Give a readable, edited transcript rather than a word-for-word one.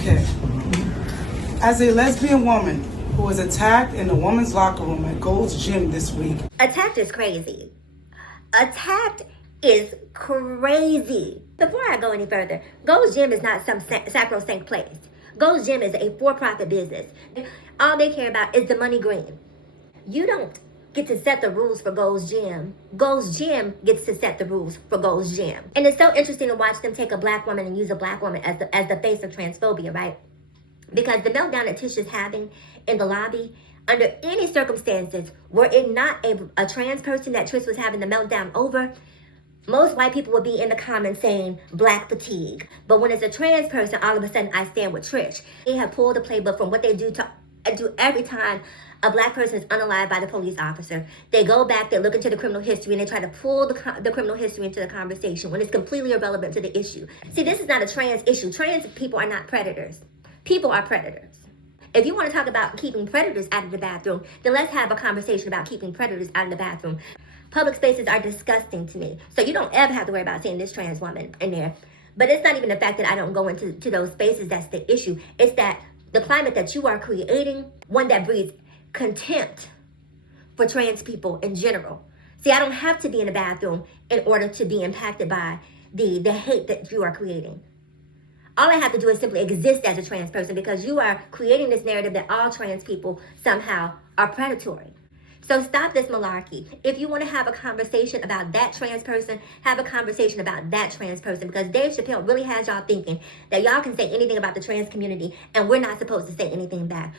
Okay. As a lesbian woman who was attacked in the women's locker room at Gold's Gym this week. Attacked is crazy. Attacked is crazy. Before I go any further, Gold's Gym is not some sacrosanct place. Gold's Gym is a for-profit business. All they care about is the money green. You don't get to set the rules for Gold's Gym. Gold's Gym gets to set the rules for Gold's Gym. And it's so interesting to watch them take a black woman and use a black woman as the face of transphobia, right? Because the meltdown that Tish is having in the lobby, under any circumstances, were it not a trans person that Trish was having the meltdown over, most white people would be in the comments saying black fatigue. But when it's a trans person, all of a sudden I stand with Trish. They have pulled the playbook from what they do every time a black person is unalived by the police officer. They go back, they look into the criminal history, and they try to pull the criminal history into the conversation when it's completely irrelevant to the issue. See, this is not a trans issue. Trans people are not predators. People are predators. If you want to talk about keeping predators out of the bathroom, then let's have a conversation about keeping predators out of the bathroom. Public spaces are disgusting to me. So you don't ever have to worry about seeing this trans woman in there. But it's not even the fact that I don't go into those spaces that's the issue. It's that the climate that you are creating, one that breeds contempt for trans people in general. See, I don't have to be in the bathroom in order to be impacted by the hate that you are creating. All I have to do is simply exist as a trans person because you are creating this narrative that all trans people somehow are predatory. So stop this malarkey. If you want to have a conversation about that trans person, have a conversation about that trans person, because Dave Chappelle really has y'all thinking that y'all can say anything about the trans community and we're not supposed to say anything back.